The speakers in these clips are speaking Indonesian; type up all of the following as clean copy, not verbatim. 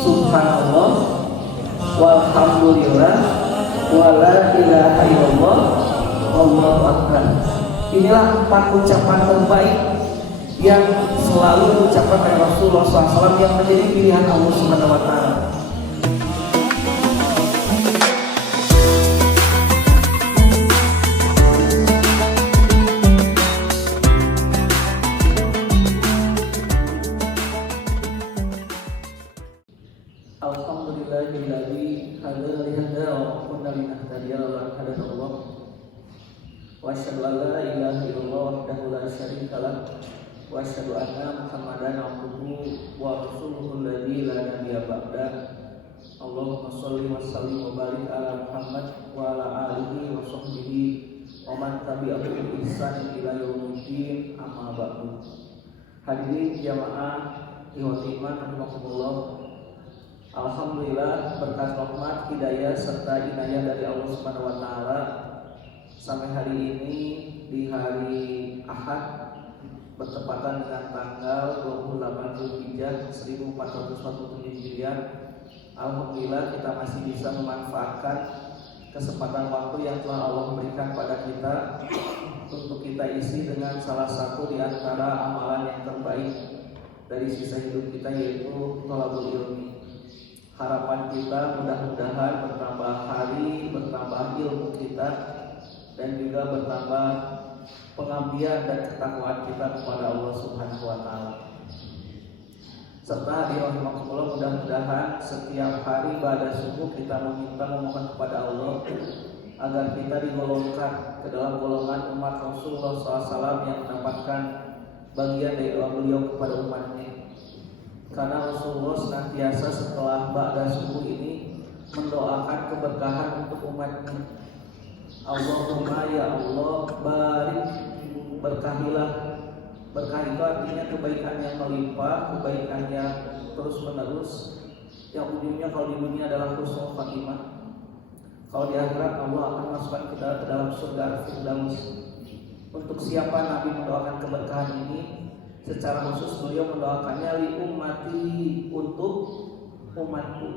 Subhanallah walhamdulillah wala ilaha illallah wallahu akbar. Inilah 4 ucapan terbaik yang selalu diucapkan oleh Rasulullah SAW yang menjadi pilihan Allah Subhanahu wa taala. Alhamdulillahilladzi hadana li hadza wa kunna linahtadiya laula an hadanallah. Wa asyhadu an la ilaha illallah wahdahu la syarika lah wa asyhadu anna Muhammadan abduhu wa rasuluhu alladzi la nabiyya ba'da. Allahumma shalli wa sallim wa barik ala Muhammad wa ala alihi wa sahbihi wa man tabi'ahu bi ihsan ila yaumiddin, amma ba'du. Hadirin jamaah ikhwati iman rahimakumullah. Alhamdulillah berkat rahmat, hidayah serta inayah dari Allah Subhanahu wa taala sampai hari ini di hari Ahad bertepatan dengan tanggal 28 Zulhijjah 1447 Hijriah. Alhamdulillah kita masih bisa memanfaatkan kesempatan waktu yang telah Allah berikan pada kita untuk kita isi dengan salah satu di antara amalan yang terbaik dari sisa hidup kita, yaitu thalabul ilmi. Harapan kita mudah-mudahan bertambah hari, bertambah ilmu kita, dan juga bertambah pengabdian dan ketakwaan kita kepada Allah Subhanahu wa taala. Serta rahimakumullah, mudah-mudahan setiap hari pada subuh kita memohon kepada Allah agar kita digolongkan ke dalam golongan umat Rasulullah SAW yang mendapatkan bagian dari doa beliau kepada umatnya. Karena Rasulullah senantiasa setelah ba'da subuh ini mendoakan keberkahan untuk umatnya. Allahumma ya Allah barik, berkahilah. Berkah itu artinya kebaikan yang melimpah, kebaikan yang terus menerus, yang ujungnya kalau di dunia adalah husnul khatimah. Kalau di akhirat Allah akan masukkan kita ke dalam surga Firdaus. Untuk siapa Nabi mendoakan keberkahan ini? Secara khusus beliau mendoakannya li ummati, untuk umatku.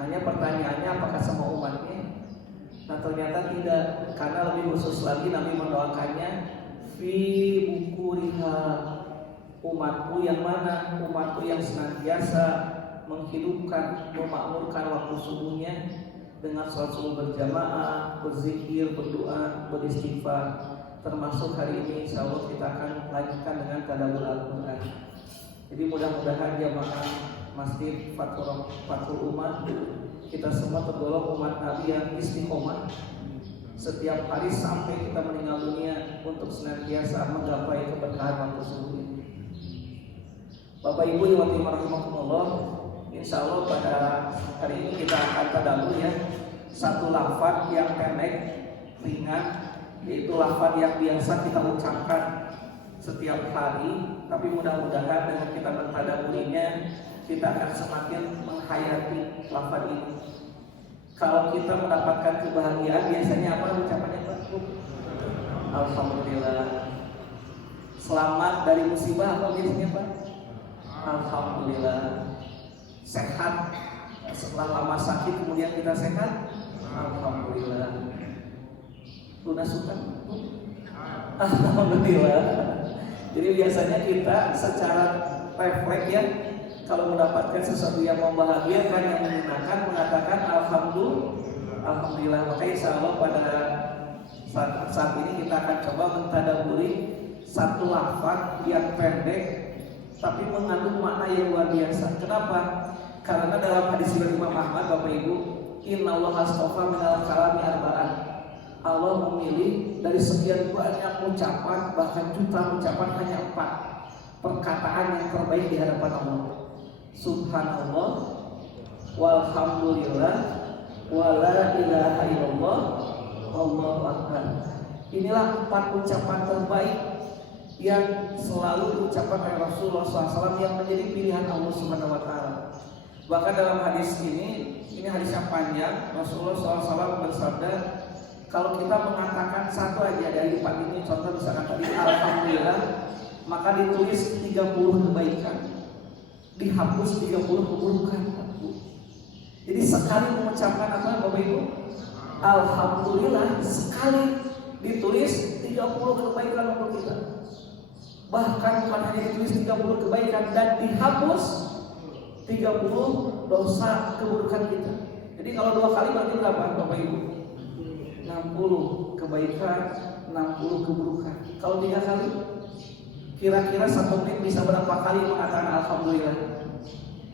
Hanya pertanyaannya apakah semua umatnya? Nah ternyata tidak, karena lebih khusus lagi Nabi mendoakannya fi bukuriha, umatku yang mana? Umatku yang senantiasa menghidupkan, memakmurkan waktu subuhnya dengan sholat subuh berjamaah, berzikir, berdoa, beristighfar. Termasuk hari ini insya Allah kita akan lanjutkan dengan tadabbur Al-Quran. Jadi mudah-mudahan jamaah Masjid Fathul Ummah kita semua tergolong umat Nabi yang istiqomah setiap hari sampai kita meninggal dunia untuk senantiasa menggapai keberkahan waktu subuh ini. Bapak Ibu yang rahimakumullah, insya Allah pada hari ini kita akan tadabbur ya satu lafaz yang pendek, ringan, yaitu lafaz yang biasa kita ucapkan setiap hari, tapi mudah-mudahan dengan kita mentadabburinya kita akan semakin menghayati lafaz ini. Kalau kita mendapatkan kebahagiaan biasanya apa ucapannya Pak? Alhamdulillah. Selamat dari musibah apa biasanya Pak? Alhamdulillah. Sehat setelah lama sakit kemudian kita sehat, alhamdulillah. Lunas utang, alhamdulillah. Jadi biasanya kita secara refleks ya, kalau mendapatkan sesuatu yang membahagiakan, yang menyenangkan, mengatakan alhamdulillah. Maka insya Allah pada saat ini kita akan coba mentadabburi satu lafaz yang pendek tapi mengandung makna yang luar biasa. Kenapa? Karena dalam hadis riwayat Imam Ahmad, Bapak Ibu, innallaha astafa minal kalami arba'an. Allah memilih dari sekian banyak ucapan, bahkan juta ucapan, hanya 4 perkataan yang terbaik di hadapan Allah. Subhanallah walhamdulillah wala ilaha illallah wallahu akbar. Inilah 4 ucapan terbaik yang selalu diucapkan oleh Rasulullah SAW yang menjadi pilihan Allah Subhanahu wa taala. Bahkan dalam hadis ini hadis yang panjang, Rasulullah SAW bersabda, kalau kita mengatakan satu aja dari 4 ini, contoh misalkan tadi alhamdulillah, maka ditulis 30 kebaikan, dihapus 30 keburukan. Jadi sekali mengucapkan apa Bapak Ibu? Alhamdulillah, sekali ditulis 30 kebaikan untuk kita. Bahkan bukan hanya ditulis 30 kebaikan dan dihapus 30 dosa keburukan kita. Jadi kalau 2 kali berarti berapa Bapak Ibu? 60 kebaikan, 60 keburukan. Kalau 3 kali, kira-kira 1 menit bisa berapa kali mengatakan Alhamdulillah?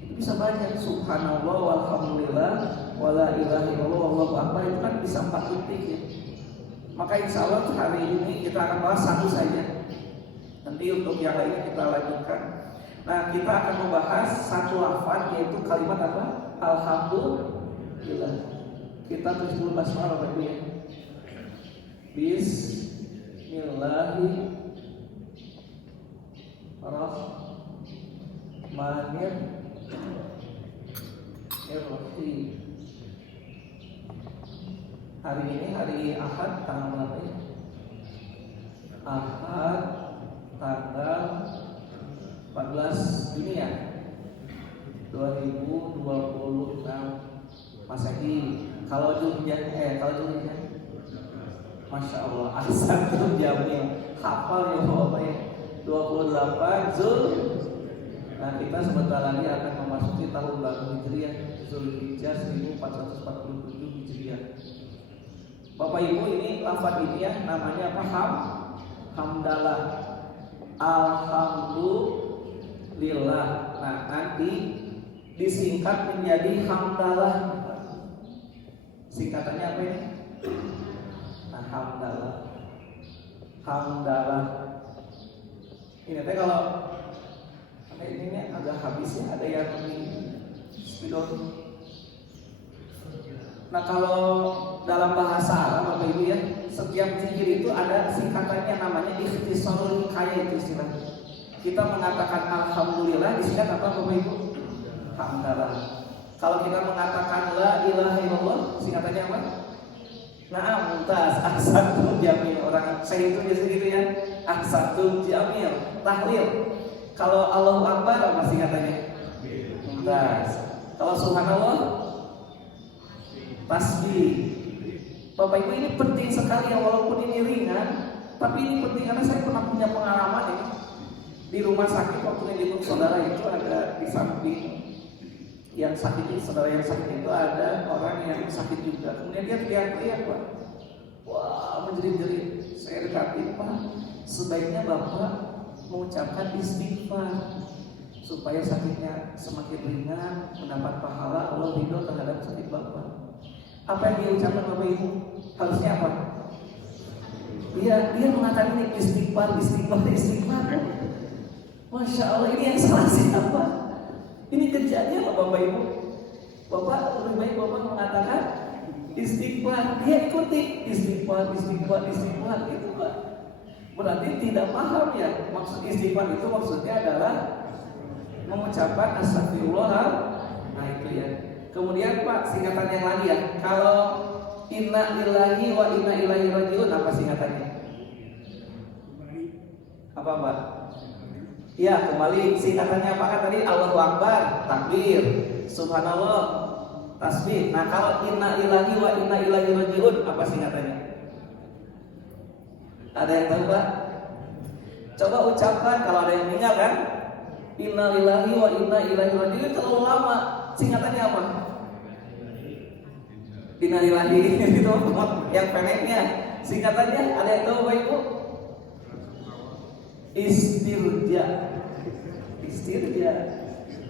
Itu bisa banyak. Subhanallah, walhamdulillah, wala ilaha illallah, wallahu akbar. Itu kan bisa 4 detik ya. Maka insya Allah hari ini kita akan bahas 1 saja. Nanti untuk yang lainnya kita lanjutkan. Nah, kita akan membahas 1 lafaz, yaitu kalimat apa? Alhamdulillah. Kita tulis dulu basmalah Bapak Ibu ya. Bismillahirrahmanirrahim. Hari ini hari Ahad tanggal berapa ya? Ahad tanggal 14 Juni ya 2026 Masehi. Kalau Zulhijjah Masya Allah, Ahsantum Jamil, hafal ya Bapak ya. 28 Zul. Nah, kita sebentar lagi akan memasuki tahun baru Hijriah, Zulhijjah 1447 Hijriah. Bapak Ibu, ini lafaz ini ya namanya apa? Hamdalah. Alhamdulillah. Nah, nanti disingkat menjadi hamdalah. Singkatannya apa ini? Hamdalah. Ini teh kalau ini agak habis ya, ada yang spidol. Nah, kalau dalam bahasa Arab Bapak Ibu ya, setiap zikir itu ada singkatannya namanya ikhtisarul hikayah, itu istilahnya. Kita mengatakan alhamdulillah disingkat apa Bapak Ibu? Hamdalah. Kalau kita mengatakan la ilaha illallah singkatannya apa? Nah, mumtaz, ahsantum jamil. Orang saya itu biasa gitu ya, ahsantum jamil, tahlil. Kalau Allahu Akbar apa singkatannya? Mumtaz. Kalau subhanallah, tasbih. Bapak Ibu, ini penting sekali ya, walaupun ini ringan, tapi ini penting karena saya pernah punya pengalaman ini. Di rumah sakit waktu ngejenguk saudara itu ada di samping yang sakit itu, saudara yang sakit itu ada orang yang sakit juga. Kemudian dia teriak-teriak, Pak. Wah, menjerit-jerit. Saya dekatin, Pak. Sebaiknya Bapak mengucapkan istighfar supaya sakitnya semakin ringan, mendapat pahala, Allah ridho terhadap sakit Bapak. Apa yang dia ucapkan Bapak Ibu? Harusnya apa? Dia mengatakan ini istighfar. Masya Allah, ini yang salah siapa? Ini kejadian Bapak Ibu. Bapak lebih baik Bapak mengatakan istighfar, dia ikuti istighfar itu Pak. Berarti tidak paham ya maksud istighfar itu, maksudnya adalah mengucapkan astagfirullah. Nah itu ya. Kemudian Pak, singkatan yang lagi ya. Kalau inna lillahi wa inna ilaihi rajiun apa singkatannya? Apa Pak? Ya, kembali singkatannya apa kan tadi? Allahu Akbar, takbir, subhanallah, tasbih. Nah, kalau inna lillahi wa inna ilaihi rajiun apa singkatannya? Ada yang tahu Pak? Coba ucapkan kalau ada yang ingat kan? Inna lillahi wa inna ilaihi rajiun terlalu lama. Singkatannya apa? Inna lillahi itu yang pendeknya. Singkatannya ada yang tahu Bapak Ibu? Istirja.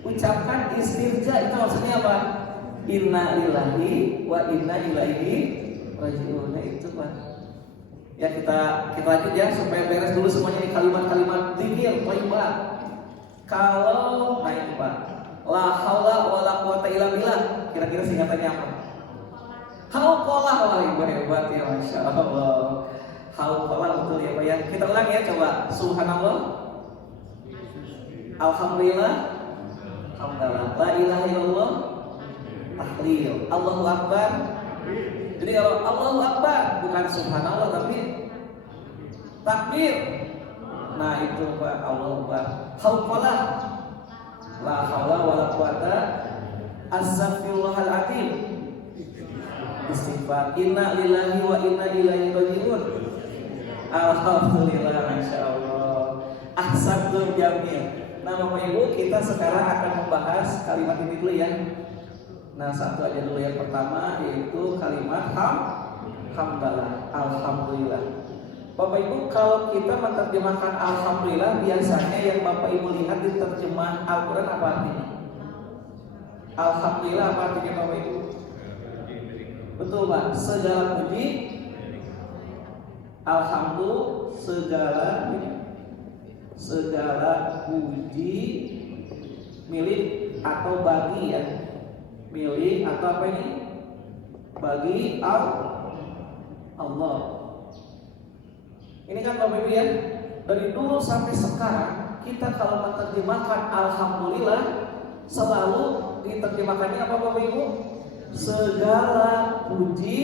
Ucapkan istirja itu maksudnya apa? Inna lillahi wa inna ilaihi rajiun. Nah itu Pak. Ya kita lanjut ya supaya beres dulu semuanya di kalimat-kalimat zikir thayyibah. Kalau nah ini Pak, la haula wala quwata illa billah, kira-kira singkatannya apa? Hauqalah. Wah, hebat ya, Masya Allah. Hauqalah betul ya Pak ya. Kita ulang ya, coba. Subhanallah, alhamdulillah, hamdalah, la ilaha illallah, tahlil, Allahu Akbar. Jadi kalau Allahu Akbar bukan subhanallah tapi takbir. Nah itu Pak, Allahu Akbar. Hauqalah, la haula wala quwata. Astaghfirullahaladzim. Istighfar. Inna lillahi wa inna ilaihi raji'un. Alhamdulillah, masya Allah. Ahsanul jamil. Nah Bapak Ibu, kita sekarang akan membahas kalimat ini dulu ya. Nah satu aja dulu, yang pertama yaitu kalimat hamdalah, alhamdulillah. Bapak Ibu, kalau kita menerjemahkan alhamdulillah, biasanya yang Bapak Ibu lihat di terjemahan Al-Quran apa artinya? Alhamdulillah apa artinya Bapak Ibu? Betul Pak, segala puji. Alhamdulillah, segala puji milik atau bagi ya. Milik atau apa ini? Bagi Allah. Ini kan Bapak Ibu ya, dari dulu sampai sekarang kita kalau menerjemahkan alhamdulillah selalu diterjemahkannya apa Bapak Ibu? Segala puji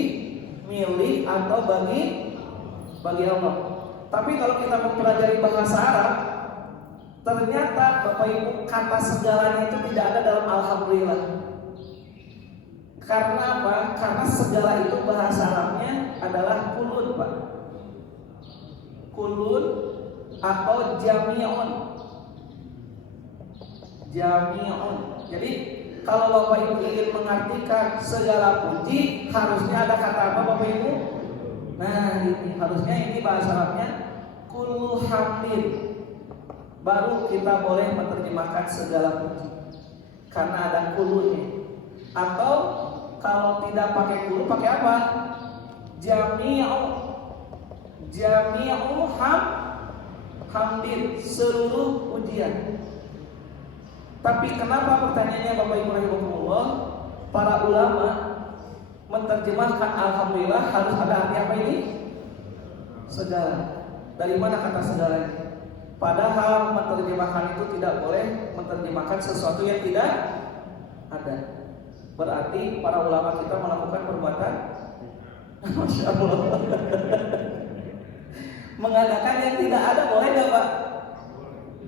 milik atau bagi Allah. Tapi kalau kita mempelajari bahasa Arab, ternyata Bapak Ibu kata segalanya itu tidak ada dalam alhamdulillah. Karena apa? Karena segala itu bahasa Arabnya adalah kulun Pak. Kulun atau jami'un. Jadi kalau Bapak Ibu ingin mengartikan segala puji, harusnya ada kata apa Bapak Ibu? Nah ini harusnya ini bahasa Arabnya kullu hamdin. Baru kita boleh menerjemahkan segala puji karena ada kulunnya. Atau kalau tidak pakai kulu, pakai apa? Jami'u hamdin, seluruh pujian. Tapi kenapa pertanyaannya Bapak Ibu rahimahumullah, para ulama menerjemahkan alhamdulillah harus ada arti apa ini? Segala. Dari mana kata segala ini? Padahal menerjemahkan itu tidak boleh menerjemahkan sesuatu yang tidak ada. Berarti para ulama kita melakukan perbuatan Masya Allah. Mengadakan yang tidak ada boleh nggak Pak?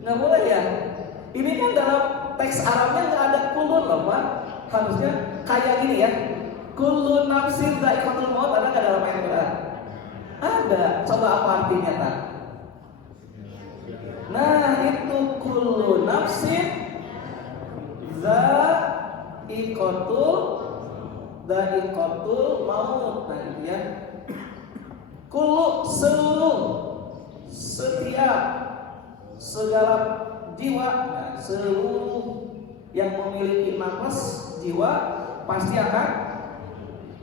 Nggak boleh ya. Ini kan dalam teks Arabnya nggak ada kulun loh Pak. Harusnya kayak gini ya. Kullu nafsin dha'iqatul maut, ada nggak dalam ayat Quran? Ada. Coba apa artinya Pak? Nah itu kullu nafsin dha'iqatul maut. Nah itu ya. Kullu seluruh, setiap, segala jiwa, nah, seluruh yang memiliki nafas jiwa pasti akan.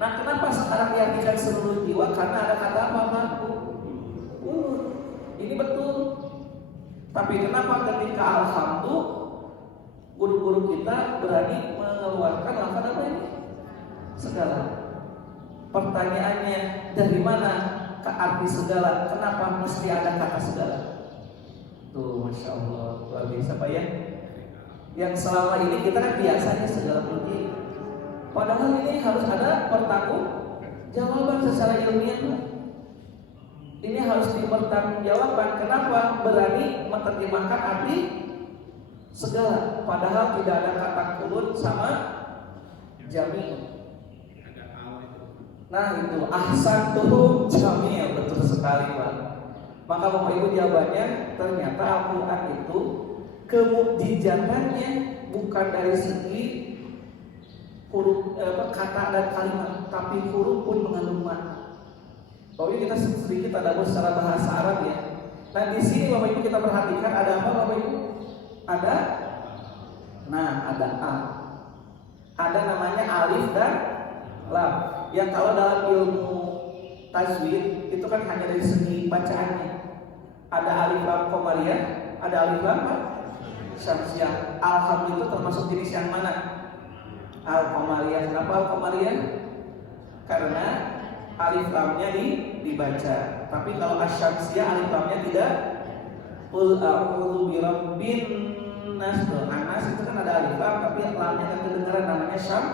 Nah kenapa sekarang diartikan seluruh jiwa? Karena ada kata apa? Ini betul. Tapi kenapa ketika alhamdulillah guru-guru kita berani mengeluarkan lafaz apa ini? Segala. Pertanyaannya, dari mana ke arti segala? Kenapa mesti ada kata segala? Tuh, Masya Allah, luar biasa Pak ya. Yang selama ini kita kan biasanya segala puji. Padahal ini harus ada pertanggungjawaban secara ilmiah Pak. Ini harus dipertanggungjawabkan. Kenapa berani menerjemahkan arti segala? Padahal tidak ada kata kulun sama jami'. Nah itu ahsanul jamil, betul sekali Pak. Maka Bapak Ibu jawabannya, ternyata Al-Quran itu kemukjizatannya bukan dari segi huruf kata dan kalimat, tapi huruf pun mengandung makna. Bapak Ibu kita sedikit ada secara bahasa Arab ya. Nah di sini Bapak Ibu kita perhatikan ada apa Bapak Ibu? Ada A. Ada namanya alif dan lam. Yang kalau dalam ilmu tajwid itu kan hanya dari segi bacaannya. Ada alif lam qamariyah, ada alif lam syamsiyah. Alhamdulillah itu termasuk jenis yang mana? Al-qamariyah. Kenapa al-qamariyah? Karena alif lamnya dibaca. Tapi kalau asy-syamsiyah alif lamnya tidak. Qul a'udzu birabbin nas. Anas itu kan ada alif lam tapi lamnya kan kedengaran, namanya syam.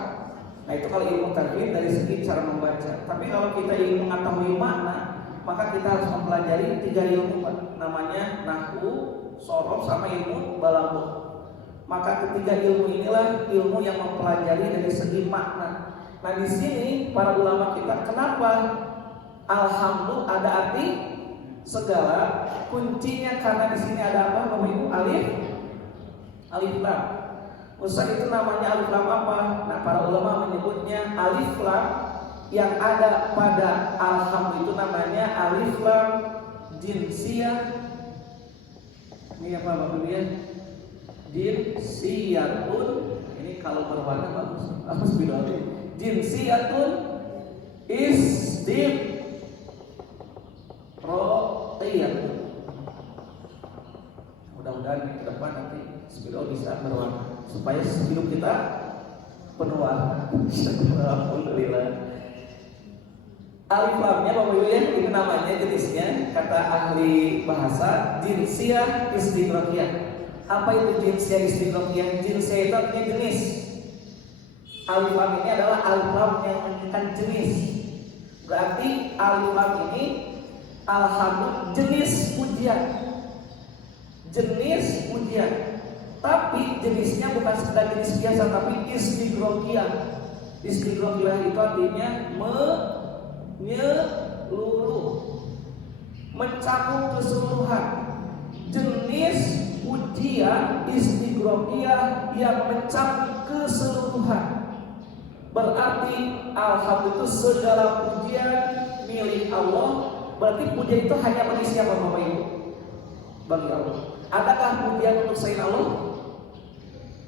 Nah itu kalau ilmu tajwid dari segi cara membaca. Tapi kalau kita ingin mengetahui makna, maka kita harus mempelajari 3 ilmu Pak. Namanya nahwu, shorof, sama ilmu balaghah. Maka ketiga ilmu inilah ilmu yang mempelajari dari segi makna. Nah di sini para ulama kita kenapa alhamdulillah ada arti segala? Kuncinya karena di sini ada apa Bapak Ibu? Alif lam. Ustaz itu namanya alif lam apa? Nah para ulama menyebutnya alif lam yang ada pada alhamdulillah itu namanya alif lam jinsiyah. Ini apa Bapak Ibu ya? Jinsiyatun. Ini kalau berwarna bagus. Apa sebetulnya? Jinsiyatun istifrotiyatun. Mudah-mudahan ke depan nanti spidol bisa berwarna supaya hidup kita penuh warna. Alhamdulillah. Alif lamnya Bapak Ibu ya, ini namanya jenisnya kata ahli bahasa jinsiyah istighraqiyah. Apa itu jinsiyah istighraqiyah? Jinsiyah itu artinya jenis. Alif lam ini adalah alif lam yang menunjukkan jenis. Berarti alif lam ini alhamdulillah jenis pujian. Jenis pujian. Tapi jenisnya bukan sekedar jenis biasa, tapi istighraqiyah. Istighraqiyah itu artinya menyeluruh, mencakup keseluruhan. Jenis pujian istighraqiyah yang mencakup keseluruhan. Berarti alhamdulillah itu segala pujian milik Allah. Berarti pujian itu hanya bagi siapa Bapak Ibu? Bagi Allah. Adakah pujian untuk selain Allah?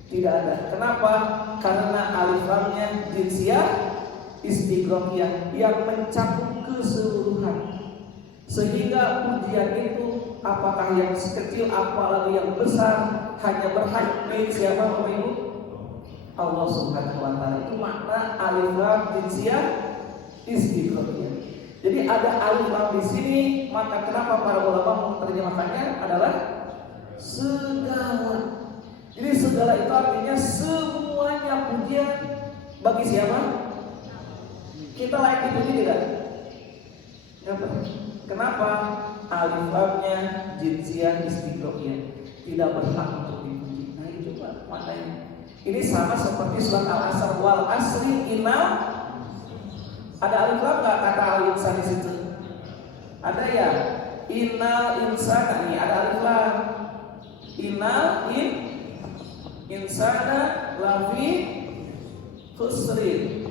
Tidak ada. Kenapa? Karena alif lamnya jinsiyah istighraqiyah yang mencakup keseluruhan. Sehingga pujian itu apakah yang kecil apalagi yang besar hanya berhak milik siapa Bapak Ibu? Allah Subhanahu wa taala. Itu makna alif lam jinsiyah istighraqiyah. Jadi ada alif lam di sini, maka kenapa para ulama menerjemahkannya adalah segala. Jadi segala itu artinya semuanya pujian bagi siapa? Kita layak dipuji tidak? Kenapa? Alif lamnya jinsiyah istighraqiyah tidak berhak untuk dipuji. Nah itu Pak maknanya. Ini sama seperti surat Al-Asr, wal asri innal. Ada alif lam nggak kata al-insan di situ? Ada ya? Innal insana, nih ada alif lam. Innal insana lafi khusrin.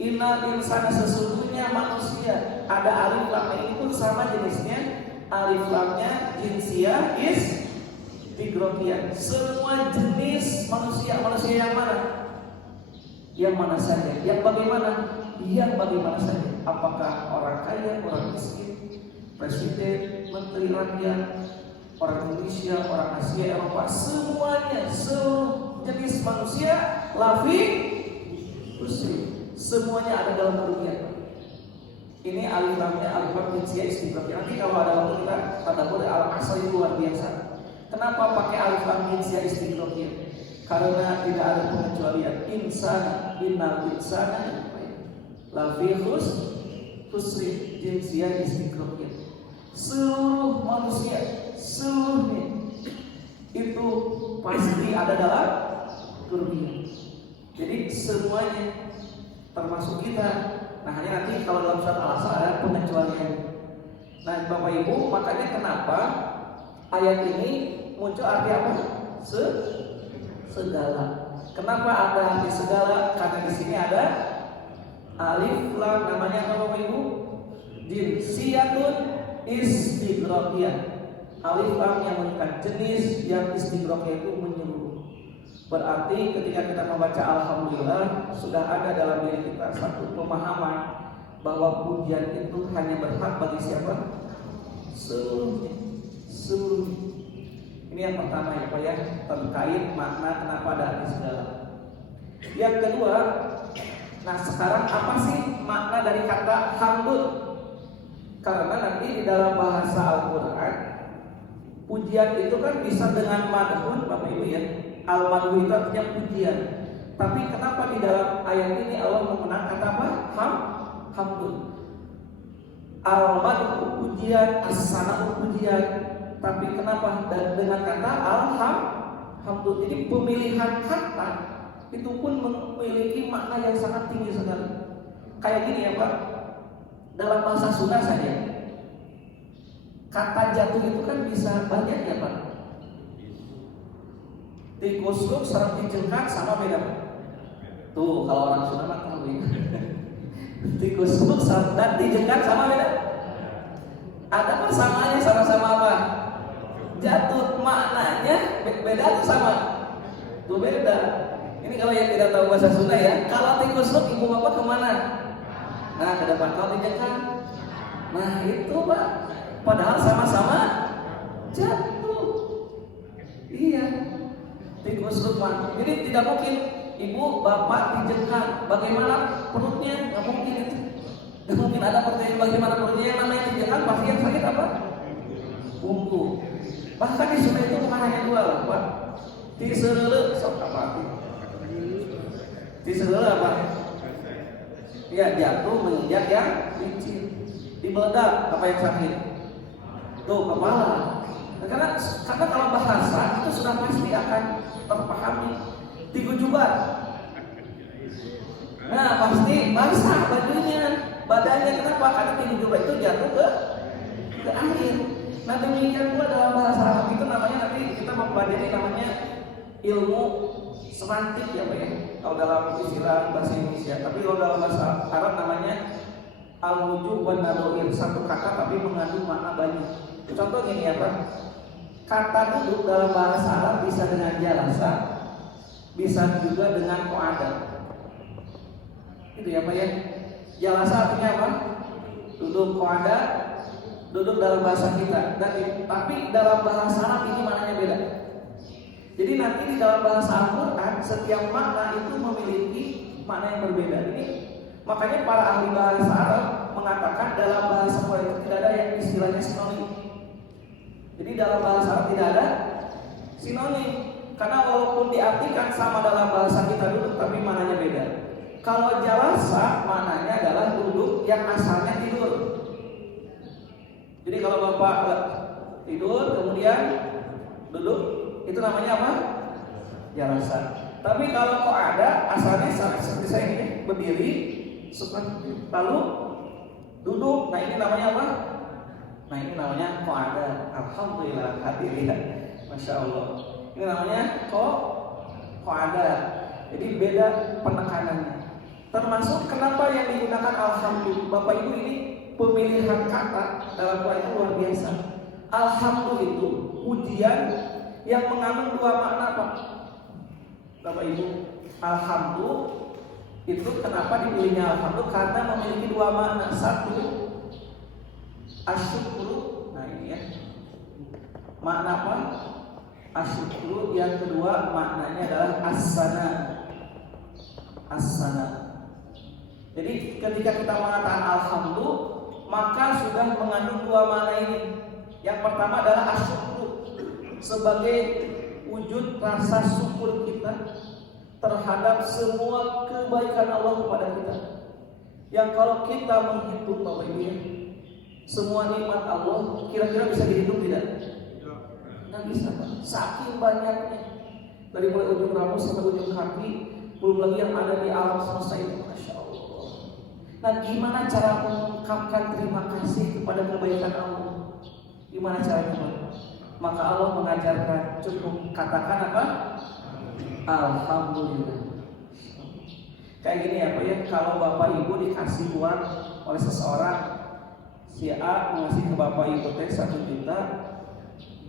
Innal insana sesungguhnya manusia. Ada alif lam, ini pun sama jenisnya. Alif lamnya jinsiyah istighraqiyah. Semua jenis manusia yang mana? Yang mana saja? Yang bagaimana? Yang bagaimana saja? Apakah orang kaya, orang miskin, presiden, menteri rakyat, orang Indonesia, orang Asia, Eropa, semuanya, seluruh jenis manusia, lafi khusrin. Semuanya ada dalam kerugian. Ini alif lamnya alif lam jinsiyah istighraqiyah. Nanti kalau ada waktu kita tadabbur al-asr itu luar biasa. Kenapa pakai alif lam jinsiyah istighraqiyah? Karena tidak ada pengecualian. Insana, innal insana lafi khusrin, jinsiyah istighraqiyah. Seluruh manusia, seluruhnya itu pasti ada dalam kerugian. Jadi semuanya termasuk kita. Nah hanya nanti kalau dalam surat Al-Asr ada pengecualian. Nah Bapak Ibu, makanya kenapa ayat ini muncul arti apa? Segala. Kenapa ada arti segala? Karena di sini ada alif lam, namanya apa Bapak Ibu? Jinsiyatun istighraqiyah. Alif lam yang menunjukkan jenis, yang istighraqiyah itu menyeluruh. Berarti ketika kita membaca alhamdulillah sudah ada dalam diri kita satu pemahaman bahwa pujian itu hanya berhak bagi siapa? Seluruhnya. Ini yang pertama ya Pak ya, terkait makna kenapa ada arti segala. Yang kedua, nah sekarang apa sih makna dari kata hamdul? Karena nanti di dalam bahasa Al-Quran pujian itu kan bisa dengan madhun Bapak Ibu ya. Al-madhu itu artinya pujian. Tapi kenapa di dalam ayat ini Allah menggunakan kata apa? Hamdul. Al-madhu pujian, as-sana'u pujian. Tapi kenapa dengan kata Alhamdulillah. Jadi pemilihan kata itu pun memiliki makna yang sangat tinggi sekali. Kayak gini ya Pak, dalam bahasa Sunda saja, kata jatuh itu kan bisa banyak ya Pak. Dikusruk serang dijengkak sama beda. Tuh kalau orang Sunda mah tahu ya. Dikusruk dan dijengkak sama beda. Ada persamaannya, sama-sama apa? Jatuh, maknanya beda atau sama? Tuh beda. Ini kalau yang tidak tahu bahasa Sunda ya, kalau dikusruk ibu bapak kemana? Nah ke depan. Kalau dijengkak, nah itu Pak. Padahal sama-sama jatuh. Iya. Dikusruk Pak. Jadi tidak mungkin ibu bapak dijengkak. Bagaimana perutnya? Nggak mungkin itu. Nggak mungkin ada pertanyaan bagaimana perutnya. Yang namanya dijengkak pasti yang sakit apa? Bumbu. Bahkan di Sunda itu bukan hanya dua loh Pak. Tisereule sok apa? Tisereule apa? Ya jatuh menginjak yang licin. Dibeledak apa yang sakit? Tuh kepala. Karena kalau bahasa itu sudah pasti akan terpahami. Digujubat. Nah pasti basah bajunya, badannya. Kenapa? Karena digujubat itu jatuh ke air. Nah demikian pula dalam bahasa Arab itu namanya, nanti kita mempelajari namanya ilmu semantik ya Pak ya. Kalau dalam istilah bahasa Indonesia, tapi kalau dalam bahasa Arab namanya al-wujub wan nadhir, satu kata tapi mengandung makna banyak. Contoh gini ya Pak. Kata duduk dalam bahasa Arab bisa dengan jalasa, bisa juga dengan qa'ada. Itu ya Pak ya. Jalasa artinya apa? Duduk, qa'ada duduk dalam bahasa kita. Tapi dalam bahasa Arab ini maknanya beda. Jadi nanti di dalam bahasa Al-Quran setiap makna itu memiliki makna yang berbeda. Ini makanya para ahli bahasa Arab mengatakan dalam bahasa Quran itu tidak ada yang istilahnya sinonim. Jadi dalam bahasa Arab tidak ada sinonim, karena walaupun diartikan sama dalam bahasa kita duduk, tapi maknanya beda. Kalau jalasa maknanya adalah duduk yang asalnya tidur. Jadi kalau bapak tidur kemudian duduk, itu namanya apa? Jalasa. Tapi kalau kok ada asalnya seperti saya ini berdiri, lalu duduk. Nah ini namanya apa? Nah ini namanya kok ada. Alhamdulillah hadirin. Masya Allah. Ini namanya kok ada. Jadi beda penekanannya. Termasuk kenapa yang digunakan alhamdulillah. Bapak Ibu ini pemilihan kata dalam Quran itu luar biasa. Alhamdulillah itu ujian yang mengandung dua makna Pak. Bapak Ibu, alhamdulillah itu kenapa dipilihnya alhamdulillah? Karena memiliki dua makna. Satu, asyukru. Nah ini ya. Makna apa? Asyukru. Yang kedua maknanya adalah as-sana. As-sana. Jadi ketika kita mengatakan alhamdulillah, maka sudah mengandung dua makna ini. Yang pertama adalah asyukru, sebagai wujud rasa syukur kita terhadap semua kebaikan Allah kepada kita. Yang kalau kita menghitung Bapak Ibu ya, semua nikmat Allah kira-kira bisa dihitung tidak? Nggak bisa Pak. Saking banyaknya, dari mulai ujung rambut sampai ujung kaki, belum lagi yang ada di alam semesta ini. Masya Allah. Nah gimana cara mengungkapkan terima kasih kepada kebaikan Allah? Gimana caranya Pak? Maka Allah mengajarkan cukup katakan apa? Alhamdulillah. Kayak gini ya Pak ya, kalau Bapak Ibu dikasih uang oleh seseorang, si A mengasih ke Bapak Ibu 1 juta,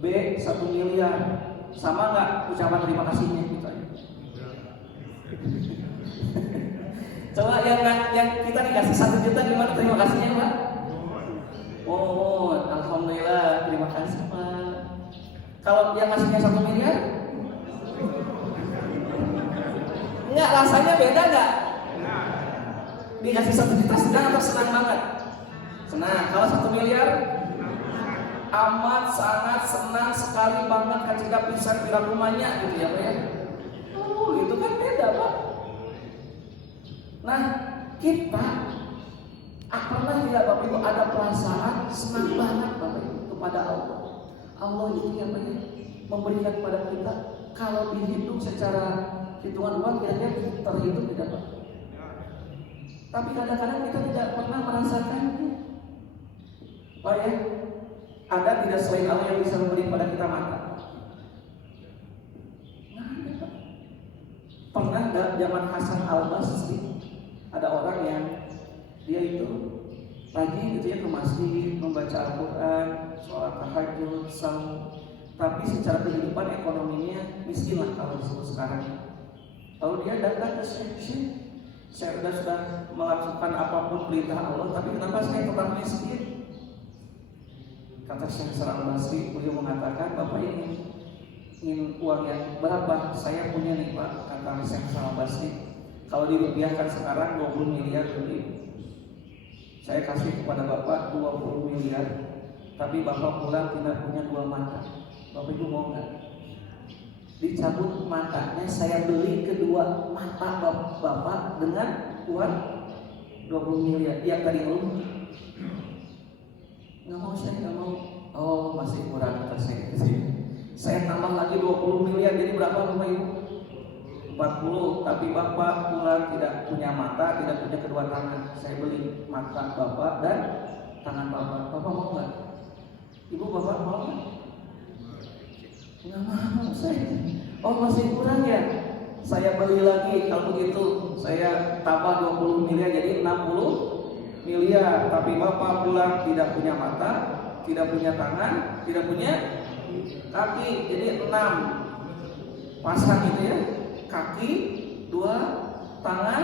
B 1 miliar, sama nggak ucapan terima kasihnya kita? Coba yang kita dikasih 1 juta gimana terima kasihnya Pak? Oh, alhamdulillah, terima kasih Pak. Kalau yang ngasihnya 1 miliar, enggak, rasanya beda enggak? Dikasih 1 juta senang atau senang banget? Senang. Kalau 1 miliar, amat sangat senang sekali banget ketika pisah di rumahnya gitu ya Pak ya. Itu kan beda Pak. Nah kita pernah tidak Bapak Ibu ada perasaan senang banget Bapak Ibu kepada Allah. Allah itu yang memberikan kepada kita Kalau dihitung secara hitungan uang kira-kira terhitung tidak Pak? Tapi kadang-kadang kita tidak pernah merasakannya. Pak ya, ada tidak selain Allah yang bisa memberi pada kita mata? Nah, ada Pak. Pernah nggak zaman Hasan al-Basri ada orang yang dia itu pagi gitu ya ke masjid membaca Al-Quran, sholat tahajud, saum, tapi secara kehidupan ekonominya miskin lah kalau disebut sekarang. Lalu dia datang ke Syekh, saya sudah melakukan apapun perintah Allah, tapi kenapa saya tetap miskin? Kata Syekh al-Basri, beliau mengatakan, Bapak ingin uang yang berapa? Saya punya nih Pak, kata Syekh al-Basri. Kalau dirupiahkan sekarang 20 miliar lebih. Saya kasih kepada Bapak 20 miliar, tapi Bapak pulang tidak punya dua mata. Bapak Ibu mau nggak? Dicabut matanya, saya beli kedua mata Bapak dengan uang 20 miliar. Yang tadi belum? Nggak mau, saya nggak mau. Oh, masih kurang kata saya. Saya tambah lagi 20 miliar, jadi berapa Bapak Ibu? 40, tapi Bapak pulang tidak punya mata, tidak punya kedua tangan. Saya beli mata Bapak dan tangan Bapak. Bapak mau nggak? Ibu Bapak mau nggak? Nggak mau saya. Oh masih kurang ya? Saya beli lagi. Kalau begitu saya tambah 20 miliar jadi 60 miliar. Tapi Bapak pulang tidak punya mata, tidak punya tangan, tidak punya kaki. Jadi 6 pasang gitu ya. Kaki 2, tangan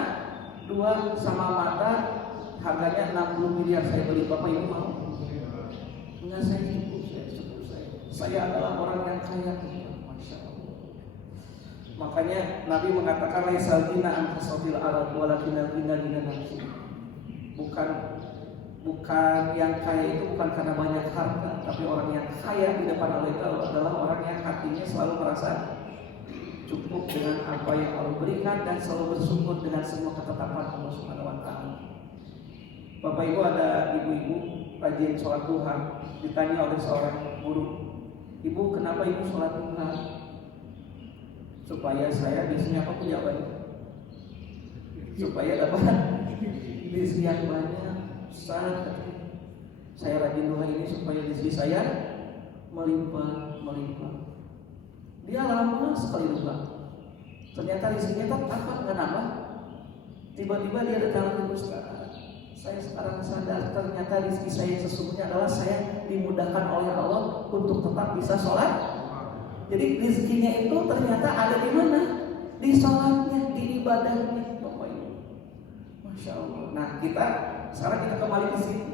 2 sama mata, harganya 60 miliar saya beli. Bapak Ibu mau? Enggak, saya cukup. Saya adalah orang yang kaya. Masya Allah. Makanya Nabi mengatakan laisal ghina an kasratil arad walakinal ghina ghina nafsi. Bukan yang kaya itu bukan karena banyak harta, tapi orang yang kaya di depan Allah itu adalah orang yang hatinya selalu merasa cukup dengan apa yang Allah berikan dan selalu bersyukur dengan semua ketetapan Allah Subhanahu wa taala. Bapak Ibu, ada ibu-ibu rajin sholat duha, ditanya oleh seorang guru, "Ibu, kenapa Ibu sholat duha?" Supaya saya biasanya apa jawabannya? Supaya dapat rezeki yang banyak. Saya rajin duha ini supaya rezeki saya melimpah. Dia lama sekali lupa. Ternyata rezekinya tak nggak nambah. Tiba-tiba dia datang ke Ustaz. Saya sekarang sadar ternyata rezeki saya sesungguhnya adalah saya dimudahkan oleh Allah untuk tetap bisa sholat. Jadi rezekinya itu ternyata ada di mana? Di sholatnya, di ibadahnya. Bapak Ibu, Masya Allah. Nah sekarang kita kembali ke sini.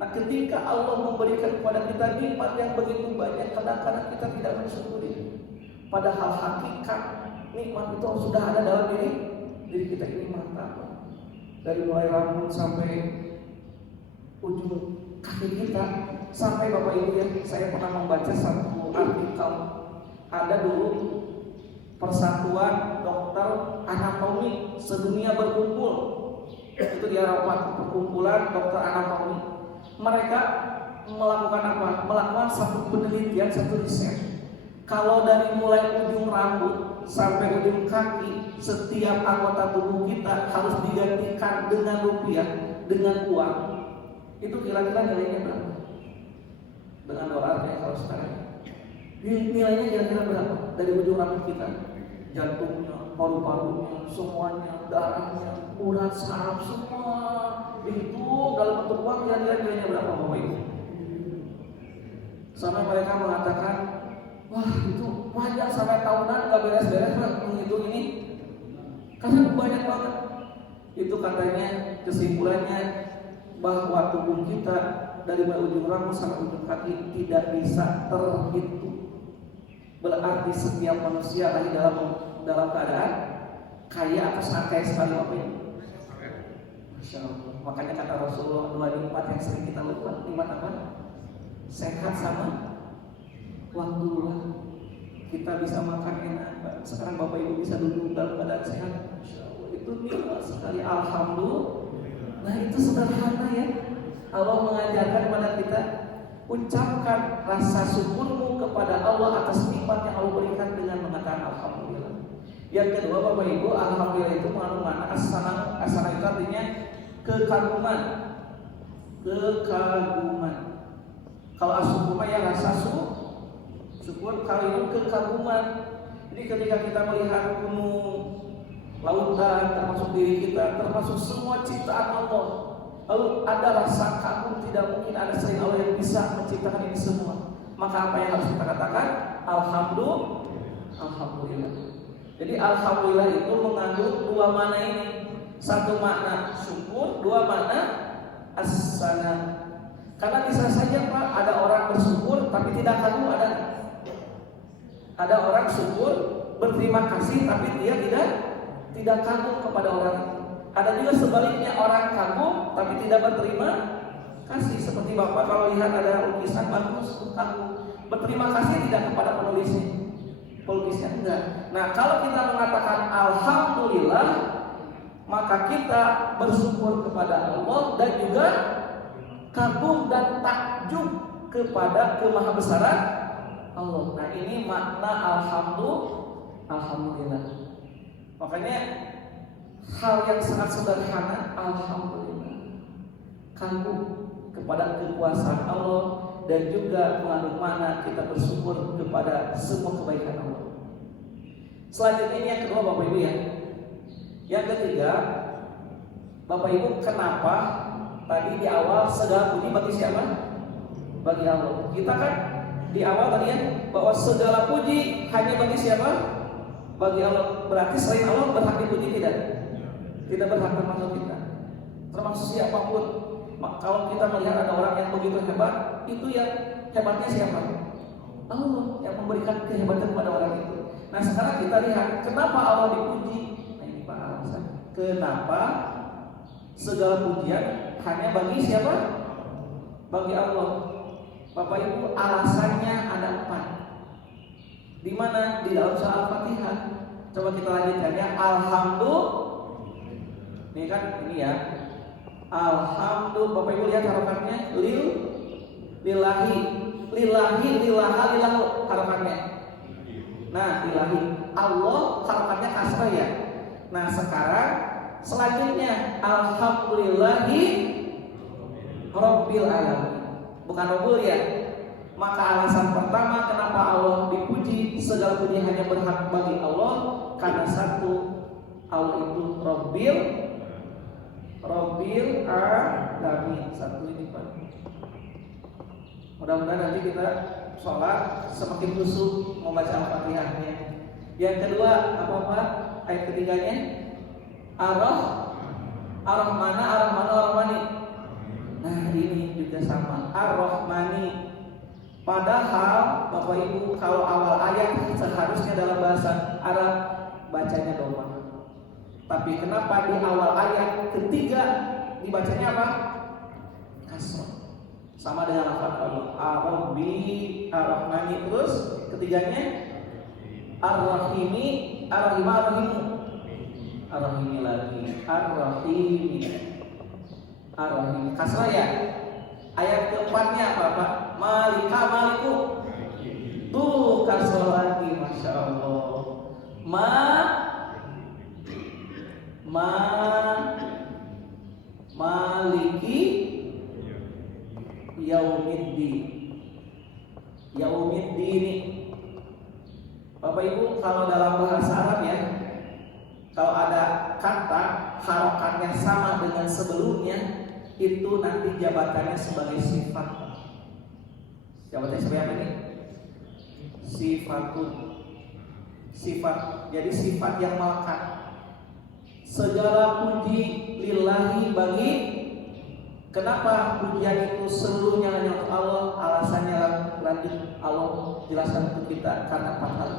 Nah ketika Allah memberikan kepada kita nikmat yang begitu banyak, kadang-kadang kita tidak bersyukuri. Padahal hakikat nikmat itu sudah ada dalam diri kita ini mata. Dari mulai rambut sampai ujung kaki kita, sampai Bapak Ibu ya, saya pernah membaca satu artikel. Ada dulu persatuan dokter anatomi sedunia berkumpul. Itu di Eropa, perkumpulan dokter anatomi. Mereka melakukan apa? Melakukan satu penelitian, satu riset. Kalau dari mulai ujung rambut sampai ujung kaki, setiap anggota tubuh kita harus digantikan dengan rupiah, dengan uang. Itu kira-kira nilainya berapa? Dengan dolar ya kalau sekarang. Nilainya kira-kira berapa? Dari ujung rambut kita, jantungnya, paru-parunya, semuanya, darahnya, urat, saraf, semua itu dalam bentuk uang kira-kira nilainya berapa Bapak Ibu? Sampai mereka mengatakan, wah itu panjang sampai tahunan nggak beres-beres menghitung ini, karena banyak banget. Itu katanya kesimpulannya bahwa tubuh kita dari ujung rambut sampai ujung kaki tidak bisa terhitung. Berarti setiap manusia lagi dalam keadaan kaya atau sangat kaya sekali Bapak Ibu. Masya Allah. Makanya kata Rasulullah 2 nikmat yang sering kita lupa. Nikmat apa? Sehat sama waktu luang. Kita bisa makan enak. Sekarang Bapak Ibu bisa duduk dalam keadaan sehat. Masya Allah. Itu nikmat sekali. Alhamdulillah. Nah itu sederhana ya. Allah mengajarkan kepada kita. ucapkan rasa syukurmu kepada Allah atas nikmat yang Allah berikan dengan mengatakan alhamdulillah. Yang kedua, Bapak Ibu, alhamdulillah itu mengandung makna asana itu artinya kekaguman. Kekaguman. Kalau asyukur ya rasa syukur, kalau itu kekaguman. Jadi ketika kita melihat gunung, lautan, termasuk diri kita, termasuk semua ciptaan Allah, lalu ada rasa kagum, tidak mungkin ada selain Allah yang bisa menciptakan ini semua. Maka apa yang harus kita katakan? Alhamdulillah. Jadi alhamdulillah itu mengandung dua makna ini. Satu makna syukur, dua makna as-sana. Karena bisa saja Pak, ada orang bersyukur tapi tidak kagum, ada orang syukur berterima kasih tapi dia tidak kagum kepada orang itu. Ada juga sebaliknya, orang kagum tapi tidak berterima kasih. Seperti Bapak kalau lihat ada lukisan bagus, kagum, berterima kasih tidak kepada pelukisnya enggak. Nah, kalau kita mengatakan alhamdulillah, maka kita bersyukur kepada Allah dan juga kagum dan takjub kepada kemahabesaran Allah. Nah, ini makna alhamdulillah. Makanya hal yang sangat sederhana, alhamdulillah, kagum kepada kekuasaan Allah dan juga mengandung makna kita bersyukur kepada semua kebaikan Allah. Selanjutnya ini yang kedua, Bapak Ibu ya. Yang ketiga, Bapak Ibu, kenapa tadi di awal segala puji bagi siapa? Bagi Allah. Kita kan di awal tadi ya, bahwa segala puji hanya bagi siapa? Bagi Allah. Berarti selain Allah berhak dipuji tidak? Tidak berhak termasuk kita. Termasuk siapapun. Kalau kita melihat ada orang yang begitu hebat, itu yang hebatnya siapa? Allah yang memberikan kehebatan kepada orang itu. Nah, sekarang kita lihat kenapa Allah dipuji. Nah, ini Pak alasan. Kenapa segala pujian hanya bagi siapa? Bagi Allah. Bapak Ibu, alasannya ada 4. Di mana? Di dalam surah Al-Fatihah. Coba kita lanjutkan ya. Alhamdulillah. Ini kan ini ya. Alhamdulillah. Bapak Ibu lihat harapannya lillahi, lillaha, lilahu harapannya. Nah, lillahi. Allah harapannya kasrah ya. Nah, sekarang selanjutnya alhamdulillahi rabbil alamin. Bukan rabbul ya. Maka alasan pertama kenapa Allah dipuji, segala puji hanya berhak bagi Allah, karena satu, Allah itu rabbil alamin. Satu ini Pak. Mudah-mudahan nanti kita sholat semakin khusyuk membaca Al-Fatihahnya. Yang kedua apa Pak? Ayat ketiganya Ar-Rahmani. Nah, ini juga sama, Ar-Rahmani. Padahal Bapak Ibu, kalau awal ayat seharusnya dalam bahasa Arab bacanya doma. Tapi kenapa di awal ayat ketiga dibacanya apa? Kasrah. Sama dengan lafaz Allah. Ar-Rabbi, Ar-Rahmani, terus ketiganya Ar-Rahimi, Ar-Rahimi lagi, Ar-Rahimi. Kasrah ya. Ayat keempatnya apa Pak? Maliku. Tuh kasrah lagi, masya Allah. Maliki Yaumiddin. Bapak Ibu, kalau dalam bahasa Arab ya, kalau ada kata harokatnya sama dengan sebelumnya, itu nanti jabatannya sebagai sifat. Jabatannya sebagai apa nih? Sifat. Jadi sifat yang melekat. Segala puji lillahi bagi. Kenapa pujian itu seluruhnya hanya untuk Allah? Alasannya lanjut Allah jelaskan untuk kita karena 4 hal.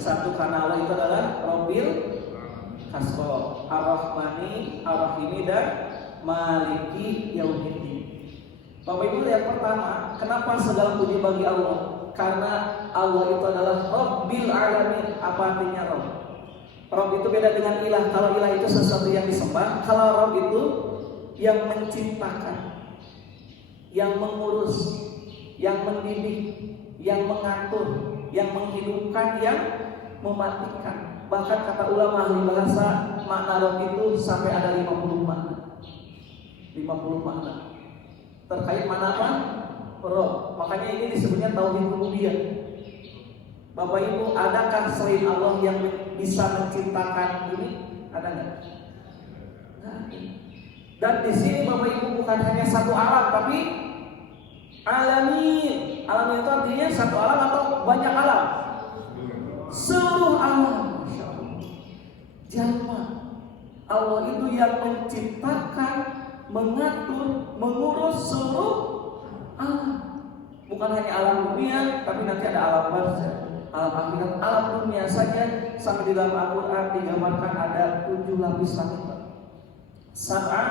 Satu, karena Allah itu adalah Rabbil Kasro, Ar-Rahmani, Ar-Rahimi, dan Maliki Yaumiddin. Bapak Ibu, yang pertama, kenapa segala puji bagi Allah? Karena Allah itu adalah Rabbil Alamin. Apa artinya Rabb? Rabb itu beda dengan ilah. Kalau ilah itu sesuatu yang disembah, kalau Rabb itu yang menciptakan, yang mengurus, yang mendidik, yang mengatur, yang menghidupkan, yang mematikan. Bahkan kata ulama ahli bahasa, makna Rob itu sampai ada 50 makna. 50 makna. Terkait mana apa? Rob. Makanya ini disebutnya tauhid rububiyah. Bapak Ibu, adakah selain Allah yang bisa menciptakan ini? Ada nggak? Nggak ada. Dan di sini Bapak Ibu bukan hanya satu alam, tapi alamin. Alamin itu artinya satu alam atau banyak alam? Seluruh alam. Masya Allah. Jalma. Allah itu yang menciptakan, mengatur, mengurus seluruh alam. Bukan hanya alam dunia, tapi nanti ada alam barzakh, alam akhirat, alam dunia saja. Sampai di dalam Al-Quran digambarkan ada 7 lapis langit, sab'a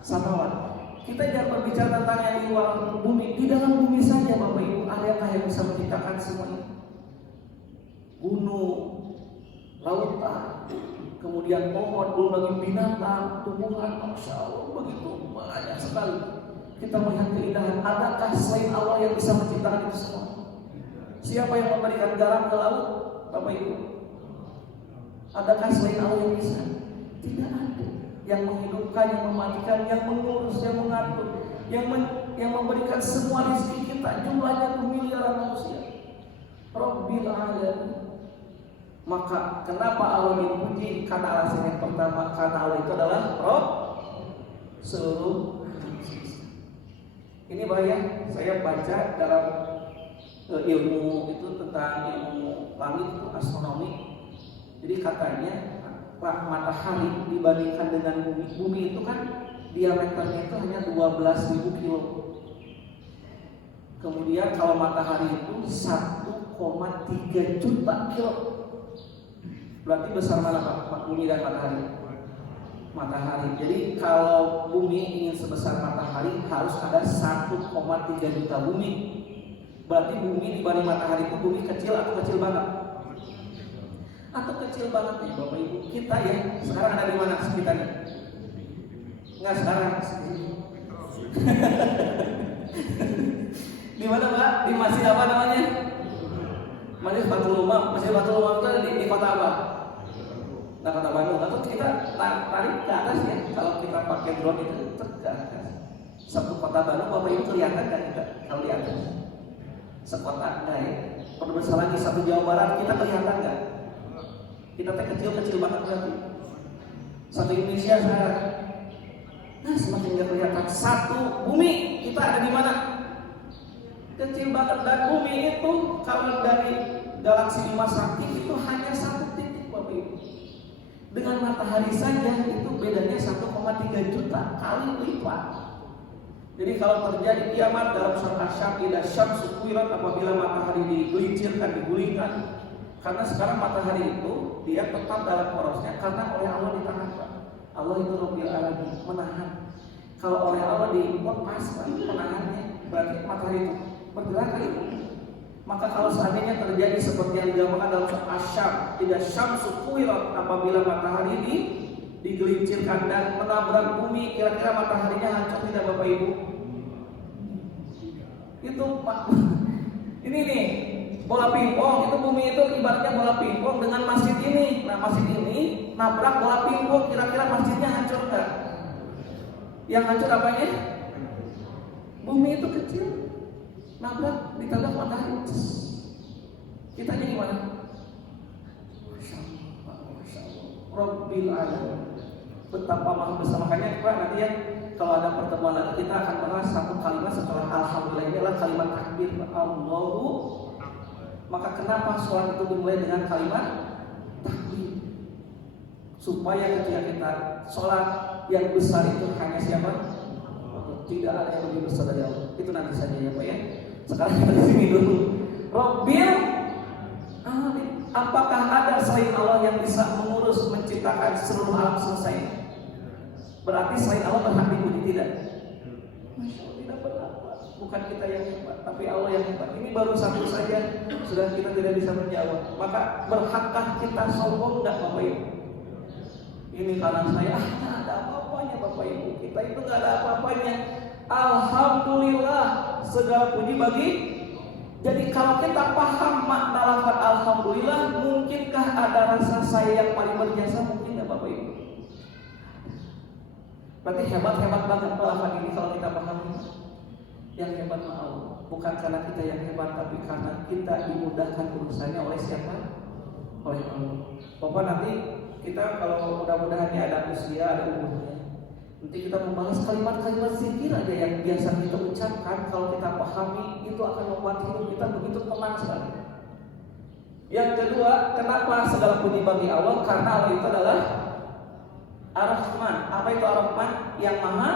samawat. Kita jangan berbicara tentang yang di luar bumi, di dalam bumi saja Bapak Ibu, adakah yang bisa menciptakan semuanya? Gunung, lautan, kemudian pohon, belum lagi binatang, tumbuhan, Masya Allah, begitu banyak sekali. Kita melihat keindahan. Adakah selain Allah yang bisa menciptakan itu semua? Siapa yang memberikan garam ke laut? Bapak Ibu, adakah selain Allah yang bisa? Tidak ada. Yang menghidupkan, yang mematikan, yang mengurus, yang mengatur, yang memberikan semua rezeki kita, jumlahnya miliaran manusia. Rabbil alamin. Maka kenapa Allah dipuji? Karena alasan yang pertama, karena Allah itu adalah Rabb seluruh. Ini bahaya. Saya baca dalam ilmu itu tentang ilmu langit, astronomi. Jadi katanya matahari dibandingkan dengan bumi itu kan diameternya itu hanya 12.000 kilo. Kemudian kalau matahari itu 1,3 juta kilo. Berarti besar mana Pak? Bumi dan matahari? Matahari. Jadi kalau bumi ingin sebesar matahari harus ada 1,3 juta bumi. Berarti bumi dibanding matahari itu bumi kecil atau kecil banget? Atau kecil banget nih Bapak Ibu. Kita ya sekarang ada di mana sekitarnya? Enggak sekarang. Di mana Pak? Di masjid apa namanya? Masjid Batul Umam. Masjid Batul Umam itu ada di kota apa? Nah, kota Bandung. Atau kita tarik ke atas ya. Kalau kita pakai drone itu ke atas. Satu kota Bandung Bapak Ibu kelihatan kan kita kalau di atas? Sekota enggak ya? Perbesar lagi satu Jawa Barat kita kelihatan nggak? Kita teh kecil-kecil banget berarti. Satu Indonesia sekarang. Nah, semakin nggak kelihatan. Satu bumi kita ada di mana? Kecil banget. Dan bumi itu kalau dari galaksi Bima Sakti itu hanya satu titik Bapak Ibu. Dengan matahari saja itu bedanya 1,3 juta kali lipat. Jadi kalau terjadi kiamat dalam surat Asy-Syams, idza syamsu kuwirat, apabila matahari digelincirkan, digulingkan. Karena sekarang matahari itu dia tetap dalam porosnya karena oleh Allah ditahan. Allah itu Rabbil Alamin, menahan. Kalau oleh Allah dilepas menahannya, berarti matahari itu bergerak itu. Maka kalau seandainya terjadi seperti yang digambarkan dalam surat Asy-Syams, idza syamsu kuwirat, apabila matahari digelincirkan dan menabrak bumi, kira-kira mataharinya hancur tidak Bapak Ibu? Itu ini nih bola pingpong, itu bumi itu ibaratnya bola pingpong dengan masjid ini. Nah, masjid ini nabrak bola pingpong, kira-kira masjidnya hancur nggak? Yang hancur apanya? Bumi itu kecil, nabrak ditabrak matahari. Kita jadi gimana? Masya Allah, Masya Allah. Rabbil Alamin. Betapa maha besar. Makanya Pak nanti ya kalau ada pertemuan lagi kita akan bahas satu kalimat setelah alhamdulillah, ini adalah kalimat takbir Allahu. Maka kenapa sholat itu dimulai dengan kalimat takbir? Supaya ketika kita sholat yang besar itu hanya siapa? Tidak ada yang lebih besar dari Allah. Itu nanti saja ya Pak ya. Sekarang kita di sini dulu. Rabbil Alamin. Apakah ada selain Allah yang bisa mengurus, menciptakan seluruh alam semesta ini? Berarti selain Allah berhak dipuji tidak? Masya Allah, tidak berhak. Bukan kita yang hebat, tapi Allah yang hebat. Ini baru satu saja sudah kita tidak bisa menjawab. Maka berhakkah kita sombong enggak Bapak Ibu? Ini karena saya ada apa-apanya Bapak Ibu. Kita itu enggak ada apa-apanya. Alhamdulillah segala puji bagi. Jadi kalau kita paham makna lafaz alhamdulillah, mungkinkah ada rasa sayang paling berjasa? Mungkin ya Bapak Ibu. Berarti hebat banget lafaz ini kalau kita pahami. Yang hebat mah Allah. Bukan karena kita yang hebat, tapi karena kita dimudahkan urusannya oleh siapa? Oleh Allah. Bapak nanti kita kalau mudah-mudahan ada usia, ada umurnya, nanti kita membahas kalimat-kalimat zikir aja yang biasa kita ucapkan. Kalau kita pahami, itu akan membuat hidup kita begitu tenang sekali. Yang kedua, kenapa segala puji bagi Allah? Karena Allah itu adalah Ar-Rahman. Apa itu Ar-Rahman? Yang maha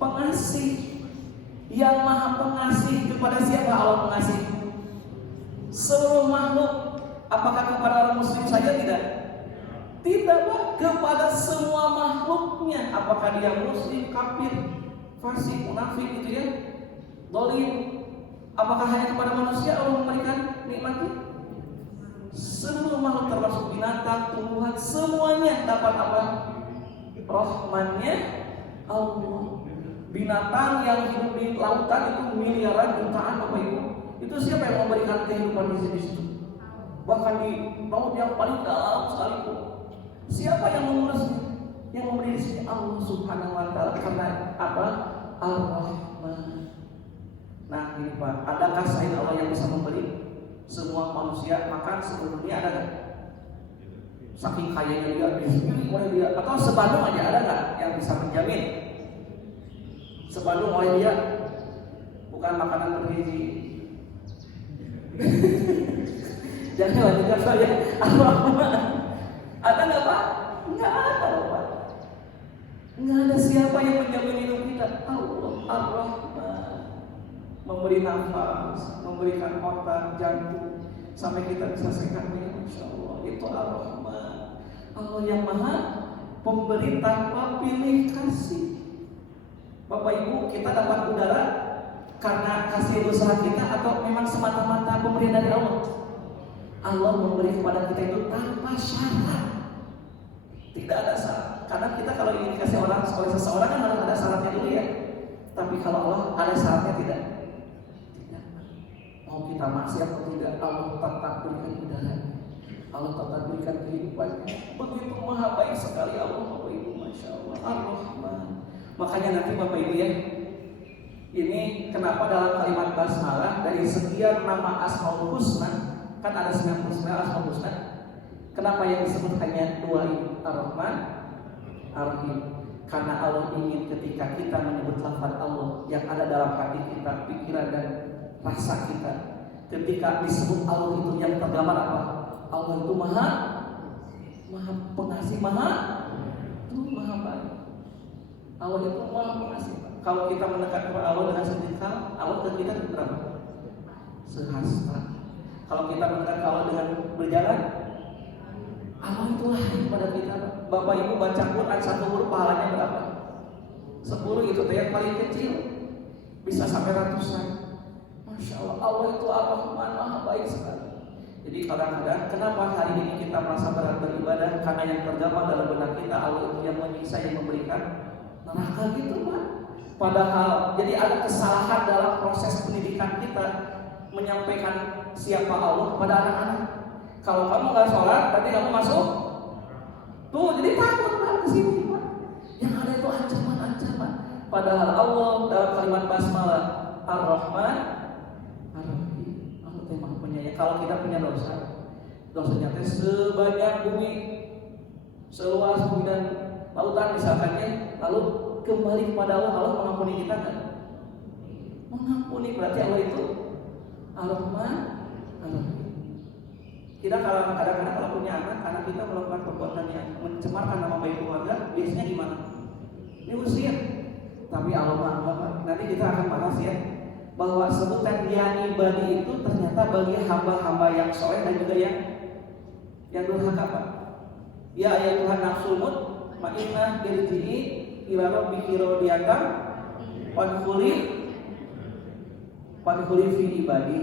pengasih. Yang maha pengasih kepada siapa Allah pengasih? Seluruh makhluk. Apakah kepada orang muslim saja? Tidak. Tidak, Pak. Kepada semua makhluknya. Apakah dia muslim, kafir, fasik, munafik gitu ya, zalim. Apakah hanya kepada manusia Allah memberikan nikmat itu? Seluruh makhluk termasuk binatang, tumbuhan, semuanya dapat apa? Rahmannya Allah. Binatang yang hidup di lautan itu miliaran jutaan Bapak Ibu. Itu siapa yang memberikan kehidupan di situ? Bahkan di laut yang paling dalam sekalipun, siapa yang mengurusnya? Yang memberi di sini Allah Subhanahu wa taala. Karena apa? Ar-Rahman. Nah, ini Pak, adakah selain Allah yang bisa memberi semua manusia makan seluruh dunia? Ada nggak? Saking kayanya dia, dibeli oleh dia. Atau sebandung aja ada nggak yang bisa menjamin? Sebandung oleh dia, bukan makanan bergizi. Jangan lanjutkan saja. Ar-Rahman. Ada nggak Pak? Nggak ada Pak. Nggak ada siapa yang menjamin hidup kita. Allah Ar-Rahman. Memberi nafas, memberikan otak, jantung, sampai kita bisa sehat. Masya Allah. Itu Ar-Rahman. Allah yang maha pemberi tanpa pilih kasih. Bapak Ibu, kita dapat udara karena kasih usaha kita atau memang semata-mata pemberian dari Allah? Allah memberi kepada kita itu tanpa syarat. Tidak ada syarat. Karena kita kalau ingin dikasih orang oleh seseorang kan harus ada syaratnya dulu ya. Tapi kalau Allah ada syaratnya tidak. Tidak. Mau kita maksiat atau tidak, Allah tetap berikan udara. Allah tetap berikan kehidupannya. Begitu maha baik sekali Allah, Bapak Ibu, Masya Allah. Ar-Rahman. Makanya nanti Bapak Ibu ya, ini kenapa dalam kalimat basmalah dari sekian nama Asmaul Husna, kan ada 99 Asmaul Husna, kenapa yang disebut hanya 2 ini, Ar-Rahman, Ar-Rahim? Karena Allah ingin ketika kita menyebut lafaz Allah yang ada dalam hati kita, pikiran dan rasa kita, ketika disebut Allah itu yang tergambar apa? Allah itu maha pengasih, maha baik. Allah itu maha pengasih. Kalau kita mendekat kepada Allah dengan sedekah, Allah ke kita berapa? Sehasta. Kalau kita mendekat ke Allah dengan berjalan, Allah itu lahir pada kita. Bapak Ibu baca Quran 1 huruf pahalanya berapa? 10 itu yang paling kecil, bisa sampai ratusan. Masya Allah, Allah itu Ar-Rahman, maha baik sekali. Jadi kadang-kadang kenapa hari ini kita merasa berat beribadah? Karena yang tergambar dalam benak kita Allah itu yang menyiksa, yang memberikan neraka gitu Pak. Padahal jadi ada kesalahan dalam proses pendidikan kita menyampaikan siapa Allah kepada anak-anak. Kalau kamu nggak sholat, berarti kamu masuk. Tuh jadi takut Pak ke sini Pak. Yang ada itu ancaman-ancaman. Padahal Allah dalam kalimat basmalah Ar-Rahman, Ar-Rahim. Allah itu Maha Penyayang. Kalau kita punya dosa, dosanya teh sebanyak bumi, seluas bumi dan lautan misalkannya, lalu kembali kepada Allah, Allah mengampuni kita kan? Mengampuni, berarti Allah itu Ar-Rahman, Ar-Rahim. Kita kadang-kadang kalau punya anak kita melakukan perbuatan yang mencemarkan nama baik keluarga, biasanya gimana? Diusir. Tapi Allah Maha, nanti kita akan bahas ya, bahwa sebutan ya ibadi itu ternyata bagi hamba-hamba yang soleh dan juga yang durhaka Pak. Ya Tuhan nafsul mut ma'inah irji'i ila rabbiki radiyatan wadkhuli fi ibadi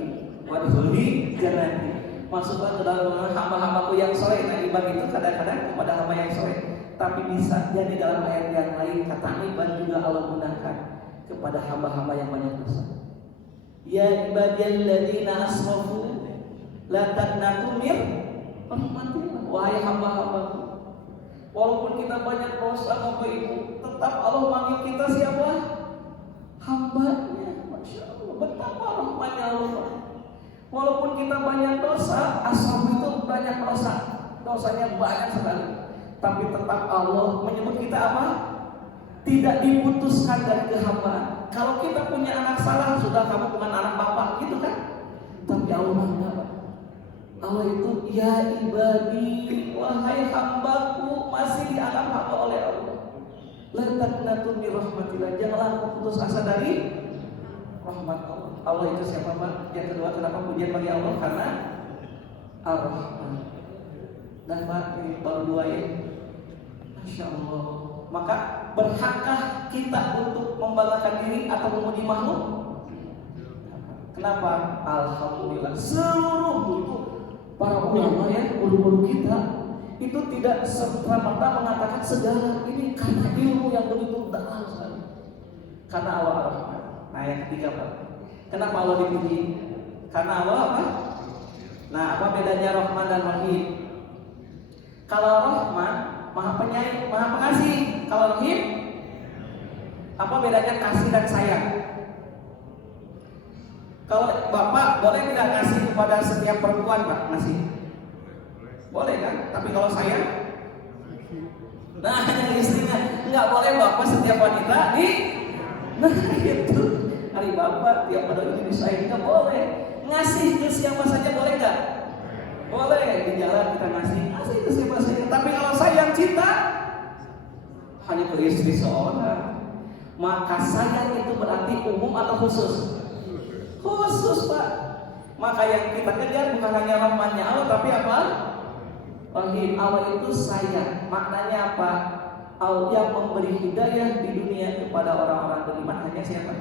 wadkhuli jannati. Masuklah ke dalam hamba-hambaku yang soleh. Nah, ibad itu kadang-kadang kepada hamba yang soleh, tapi bisa jadi dalam ayat yang lain kata ibad juga Allah gunakan kepada hamba-hamba yang banyak dosa. Ya ibadiyalladzina asrafu la taqnatu min rahmatillah. Wahai hamba-hambaku, walaupun kita banyak dosa Bapak Ibu, tetap Allah manggil kita siapa? Hambanya. Masya Allah, betapa rahmatnya Allah. Walaupun kita banyak dosa, asal itu banyak dosa, dosanya banyak sekali, tapi tetap Allah menyebut kita apa? Tidak diputuskan dari kehambaan. Kalau kita punya anak salah, sudah kamu bukan anak bapak, gitu kan? Tapi Allah mana? Allah itu ya ibadi, wahai hambaku, masih dianggap hamba oleh Allah. La taqnatu min rahmatillah, janganlah putus asa dari rahmat Allah. Allah itu siapa Pak? Yang kedua, kenapa pujian bagi Allah? Karena Ar-Rahman. Dan Pak, ini baru dua ya. Masya Allah. Maka berhakkah kita untuk membanggakan diri atau memuji makhluk? Kenapa? Alhamdulillah, seluruh itu para ulama ya, guru-guru kita itu tidak serta-merta mengatakan segala ini karena ilmu yang begitu dalam sekali. Karena Allah Ar-Rahman. Nah yang ketiga Pak, kenapa Allah dipuji? Karena Allah apa? Nah apa bedanya Rahman dan Rahim? Kalau Rahman Maha Penyayang, Maha Pengasih. Kalau Rahim, apa bedanya kasih dan sayang? Kalau Bapak boleh tidak kasih kepada setiap perempuan Pak? Kasih? Boleh kan? Tapi kalau sayang? Nah hanya istrinya. Enggak boleh Bapak setiap wanita di. Nah itu hari Bapak tiap pada ini disayang, enggak boleh. Ngasih ke siapa saja boleh enggak? Boleh, di jalan kita ngasih ke siapa saja. Tapi kalau sayang cinta hanya ke istri seorang. Maka sayang itu berarti umum atau khusus? Khusus Pak. Maka yang kita kejar bukan hanya rahmatnya Allah, tapi apa? Rahim. Allah itu sayang. Maknanya apa? Allah yang memberi hidayah di dunia kepada orang-orang beriman hanya siapa?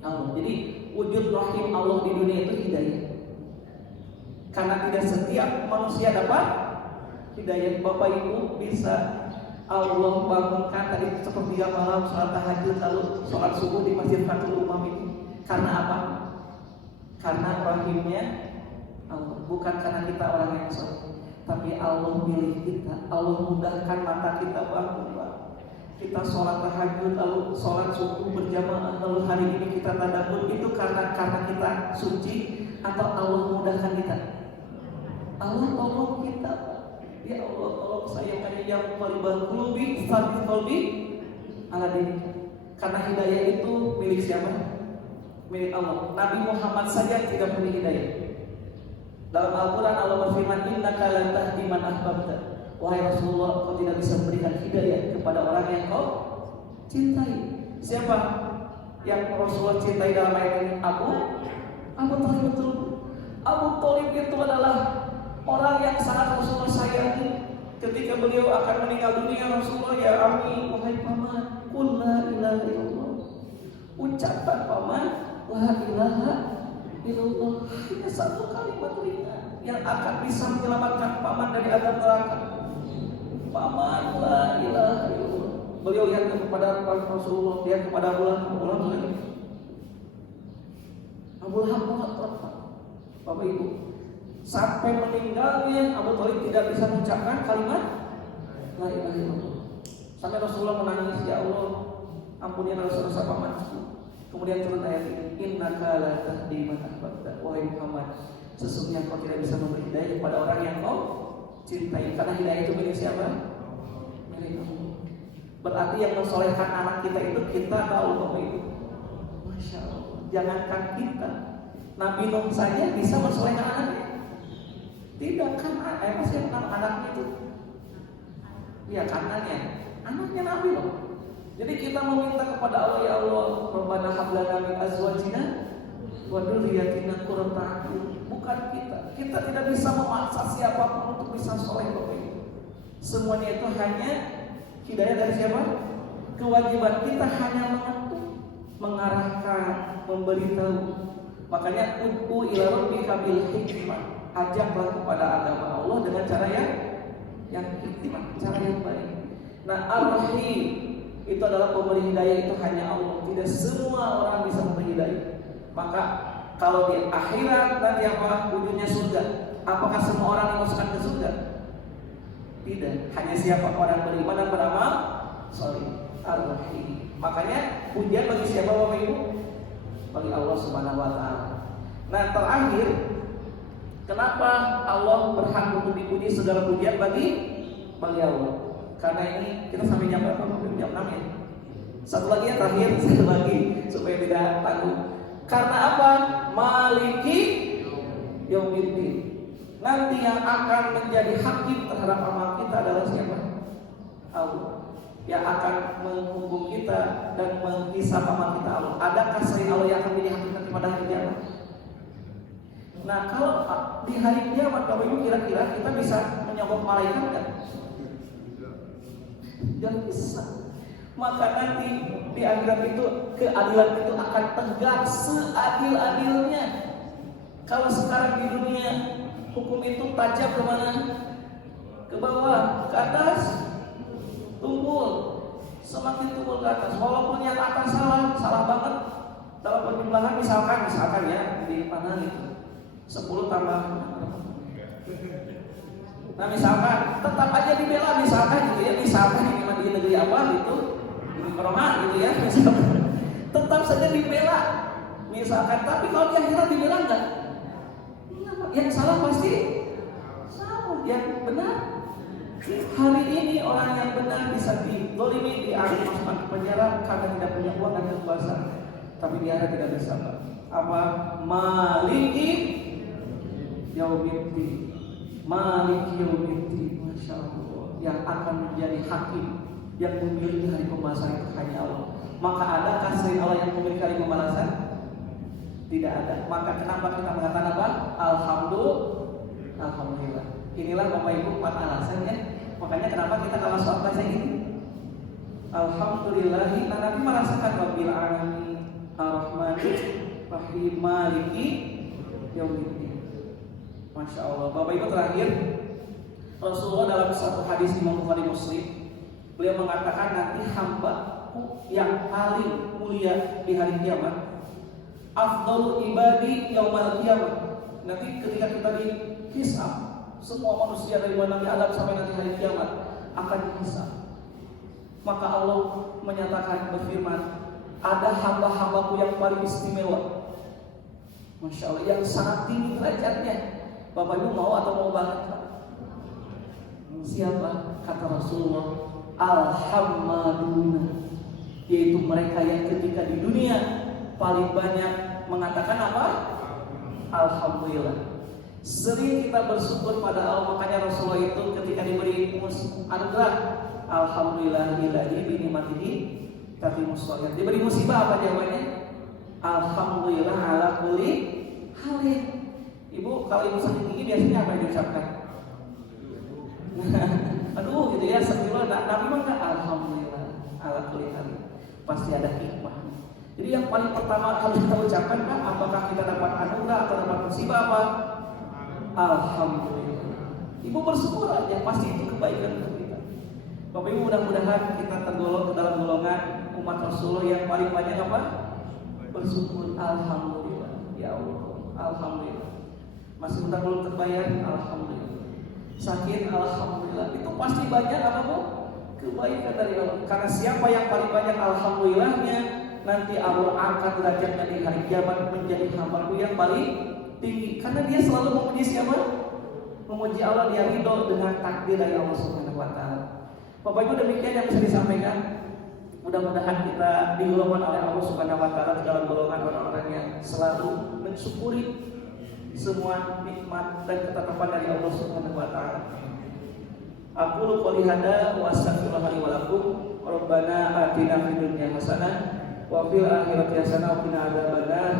Allah. Jadi wujud rahim Allah di dunia itu hidayah. Karena tidak setiap manusia dapat hidayah. Bapak Ibu bisa Allah bangunkan tadi sepertiga malam sholat tahajud lalu sholat subuh di Masjid Fathul Umam ini. Karena apa? Karena rahimnya Allah. Bukan karena kita orang yang soleh, tapi Allah pilih kita. Allah mudahkan mata kita bangun. Kita sholat tahajud lalu sholat subuh berjamaah lalu hari ini kita tadabbur. Itu karena kita suci atau Allah mudahkan kita? Allah tolong kita. Ya Allah tolong saya yang qalbal qulubi sabit qalbi ala dini. Karena hidayah itu milik siapa? Milik Allah. Nabi Muhammad saja tidak punya hidayah. Dalam Al-Quran Allah berfirman, innaka la tahdi man ahbabta. Wahai Rasulullah, kau tidak bisa memberikan hidayah kepada orang yang kau cintai. Siapa yang Rasulullah cintai dalam ayat ini? Abu Thalib. Betul. Abu Thalib itu adalah orang yang sangat Rasulullah sayangi. Ketika beliau akan meninggal dunia, Rasulullah, ya Ami, wahai paman, qul la ilaha illallah. Ucapkan paman, la ilaha illallah. Hanya satu kalimat ringan yang akan bisa menyelamatkan paman dari azab neraka. Paman, la ilaha illallah. Beliau lihat kepada Rasulullah, lihat kepada Abu Lahab. Abu Lahab, Bapak Ibu, sampai meninggalnya Abu Thalib tidak bisa mengucapkan kalimat la ilaha illallah. Sampai Rasulullah menangis, ya Allah, ampuni dosa-dosa pamanku. Kemudian turun ayat ini, innaka la tahdi man ahbabta. Wahai Muhammad, sesungguhnya kau tidak bisa memberi hidayah kepada orang yang kau cintai. Karena hidayah itu milik siapa? Milik Allah. Berarti yang mensolehkan anak kita itu kita atau Allah, Bapak Ibu? Masya Allah. Jangankan kita, Nabi Nuh saja bisa mensolehkan anaknya. Tidak kan, masih anaknya itu. Iya kanannya, anaknya Nabi loh. Jadi kita meminta kepada Allah, ya Allah, Rabbana hab lana min azwajina wa dzurriyyatina qurrata a'yun. Bukan kita. Kita tidak bisa memaksa siapapun untuk bisa soleh, Bapak Ibu. Semuanya itu hanya hidayah dari siapa? Kewajiban kita hanya mengarahkan, memberitahu. Makanya ud'u ila rabbika bil hikmah. Ajaklah kepada agama Allah dengan cara yang hikmah, cara yang baik. Nah, Ar-Rahim itu adalah pemberi hidayah itu hanya Allah. Tidak semua orang bisa memberi hidayah. Maka kalau di akhirat nanti apa ujungnya surga? Apakah semua orang dimasukkan ke surga? Tidak. Hanya siapa orang beriman dan beramal saleh. Ar-Rahim. Makanya pujian bagi siapa Bapak Ibu? Bagi Allah Subhanahu wa taala. Nah, terakhir, kenapa Allah berhak untuk dipuji, segala pujian bagi Allah? Karena ini kita sampai jam berapa? Jam 6 ya. Satu lagi yang terakhir, satu lagi supaya tidak tangguh. Karena apa? Maliki Yaumiddin. Nanti yang akan menjadi hakim terhadap amal kita adalah siapa? Allah. Yang akan menghukum kita dan menghisab amal kita Allah. Adakah selain Allah yang akan menjadi hakim nanti pada hari kiamat? Nah, kalau di hari kiamat Bapak Ibu kira-kira kita bisa menyogok malaikat kan? Tidak bisa. Maka nanti di akhirat itu keadilan itu akan tegak seadil-adilnya. Kalau sekarang di dunia hukum itu tajam kemana? Ke bawah, ke atas, tumpul, semakin tumpul ke atas. Walaupun yang atas salah banget dalam perjumlahan misalkan ya di mana gitu 10 tambah. Nah misalkan tetap aja dibela misalkan gitu ya, misalkan di negeri apa gitu, di Roma gitu ya, misalkan tetap saja dibela misalkan. Tapi kalau di akhirat dibela enggak? Yang salah pasti salah, yang benar. Hari ini orang yang benar bisa dizalimi, dimasukkan ke penjara karena tidak punya uang dan kekuasaan. Tapi dia tidak bisa. Apa? Maliki Yaumiddin. Maliki Yaumiddin. Masya Allah. Yang akan menjadi hakim, yang memiliki hari pembalasan itu hanya Allah. Maka adakah selain Allah yang memiliki hari pembalasan? Tidak ada. Maka kenapa kita mengatakan apa? Alhamdulillah. Inilah Bapak Ibu 4 alasan ya. Makanya kenapa kita kalau sholat baca ini Alhamdulillahi. Nah nanti merasakan Rabbil Alamin Ar-Rahmanir Rahim Maliki Yaumiddin. Masya Allah. Bapak Ibu terakhir, Rasulullah dalam satu hadis Imam Bukhari Muslim, beliau mengatakan nanti hamba yang paling mulia di hari kiamat, afdalul ibadi yaumal qiyamah. Nanti ketika kita dihisab, semua manusia dari Nabi Adam sampai nanti hari kiamat akan dihisab. Maka Allah menyatakan berfirman, ada hamba-hambaku yang paling istimewa, Masya Allah, yang sangat tinggi derajatnya. Bapak Ibu mau atau mau banget? Siapa? Kata Rasulullah, Al-Hammaduna, yaitu mereka yang ketika di dunia paling banyak mengatakan apa? Alhamdulillah. Sering kita bersyukur pada Allah. Makanya Rasulullah itu ketika diberi anugerah, Alhamdulillahilladzi bi ni'matihi tatimmus shalihat. Diberi musibah apa jawabannya? Alhamdulillah ala kulli halin. Ibu kalau ibu sakit gigi biasanya apa yang diucapkan? Aduh gitu ya, sebelum Nabi mah alhamdulillah ala kulli halin. Pasti ada hikmah. Jadi yang paling pertama harus kita ucapkan kan, apakah kita dapat anugerah atau dapat musibah apa? Alhamdulillah. Ibu bersyukur aja, pasti itu kebaikan untuk kita. Bapak Ibu mudah-mudahan kita tergolong ke dalam golongan umat Rasulullah yang paling banyak apa? Bersyukur. Alhamdulillah. Ya Allah, alhamdulillah. Masih utang belum terbayar, alhamdulillah. Sakit, alhamdulillah. Itu pasti banyak apa Bu? Kebaikan dari Allah. Karena siapa yang paling banyak alhamdulillahnya, nanti Allah angkat derajatnya di hari kiamat menjadi hambaku yang paling tinggi. Karena dia selalu memuji siapa? Memuji Allah, dia ridho dengan takdir dari Allah Subhanahu wa taala. Bapak Ibu, demikian yang bisa disampaikan. Mudah-mudahan kita digolongkan oleh Allah Subhanahu wa taala dalam golongan orang-orang yang selalu mensyukuri semua nikmat dan ketetapan dari Allah Subhanahu wa taala. Aqulu qouli hadza wa astaghfirullaha li wa lakum. Rabbana atina fid dunya hasanah wa fil akhirati hasanah wa qina adzabannar.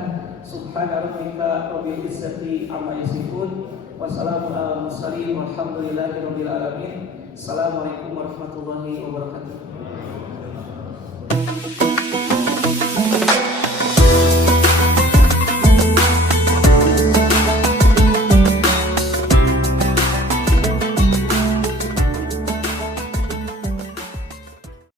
Subhana rabbika rabbil izzati amma yasifun wa salamun alal mursalin walhamdulillahi rabbil alamin. Assalamualaikum warahmatullahi wabarakatuh.